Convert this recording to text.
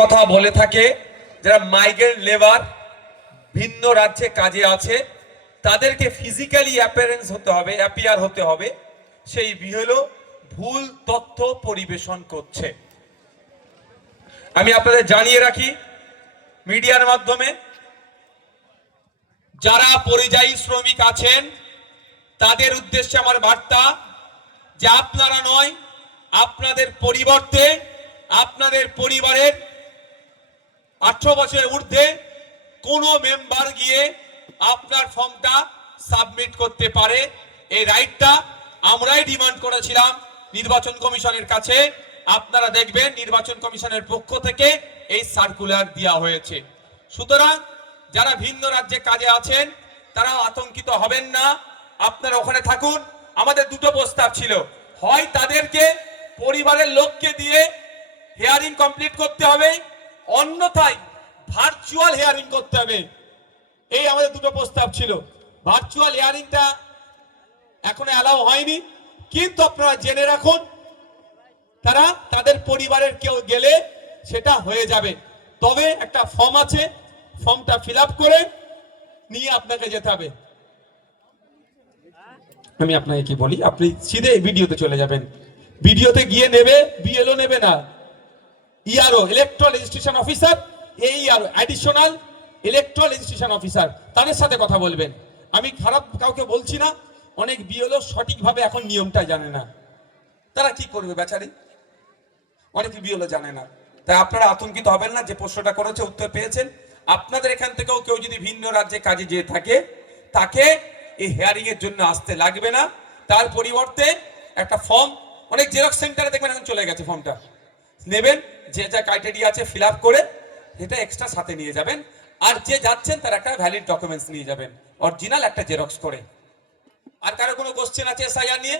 কথা বলে থাকে, যারা লেবার ভিন্ন রাজ্যে কাজে আছে, তাদেরকে ফিজিক্যালি অ্যাপিয়ারেন্স হতে হবে অ্যাপিয়ার হতে হবে। সেই ভুল তথ্য পরিবেশন করছে। আমি আপনাদের জানিয়ে রাখি, মিডিয়ার মাধ্যমে যারা পরিযায়ী শ্রমিক আছেন, তাদের উদ্দেশ্যে আমার বার্তা যে আপনারা নয়, আপনাদের পরিবর্তে আপনাদের পরিবারের আঠারো বছরের ঊর্ধ্বে কোনো মেম্বার গিয়ে আপনার ফর্মটা সাবমিট করতে পারে। এই রাইটটা আমরাই ডিমান্ড করেছিলাম নির্বাচন কমিশনের কাছে। আপনারা দেখবেন নির্বাচন কমিশনের পক্ষ থেকে এই সার্কুলার দেওয়া হয়েছে। সুতরাং যারা ভিন্ন রাজ্যে কাজে আছেন তারা আতঙ্কিত হবেন না। আপনারা ওখানে থাকুন। আমাদের দুটো প্রস্তাব ছিল। হয় তাদেরকে পরিবারের লোককে দিয়ে হেয়ারিং কমপ্লিট করতে হবে। অন্যথায় ভার্চুয়াল হেয়ারিং করতে হবে। এই আমাদের দুটো প্রস্তাব ছিল। ভার্চুয়াল হেয়ারিংটা এখনও অ্যালাউ হয়নি। কিন্তু আপনারা জেনে রাখুন, তারা তাদের পরিবারের কেউ গেলে সেটা হয়ে যাবে। তবে একটা ফর্ম আছে ফর্মটা ফিল করে নিয়ে আপনাকে যেতে হবে। আমি আপনাকে কি বলি, আপনি সিধে ভিডিওতে চলে যাবেন। ভিডিওতে গিয়ে নেবে বিএলও নেবে না। ইআরও ইলেকট্রাল রেজিস্ট্রেশন অফিসার এই AERO additional electoral registration officer তাদের সাথে কথা বলবেন। আমি খারাপ কাউকে বলছি না, অনেক বিএলও সঠিকভাবে এখন নিয়মটা জানে না। তারা কি করবে বেচারি? অনেক বিএলও জানে না। তাই আপনারা আতঙ্কিত হবেন না যে প্রশ্নটা করেছে, উত্তর পেয়েছেন। আপনাদের এখান থেকেও কেউ যদি ভিন্ন রাজ্যে কাজে যেয়ে থাকে, তাকে এই হেয়ারিং এর জন্য আসতে লাগবে না। তার পরিবর্তে একটা ফর্ম অনেক জেরক্স সেন্টারে দেখবেন এখন চলে গেছে ফর্মটা নেবেন যে যা ক্রাইটেরিয়া আছে ফিল করে সেটা এক্সট্রা সাথে নিয়ে যাবেন। আর যে যাচ্ছেন তার একটা ভ্যালিড ডকুমেন্টস নিয়ে যাবেন। অরিজিনাল একটা জেরক্স করে। আর কারও কোনো কোশ্চেন আছে এসআইআর নিয়ে?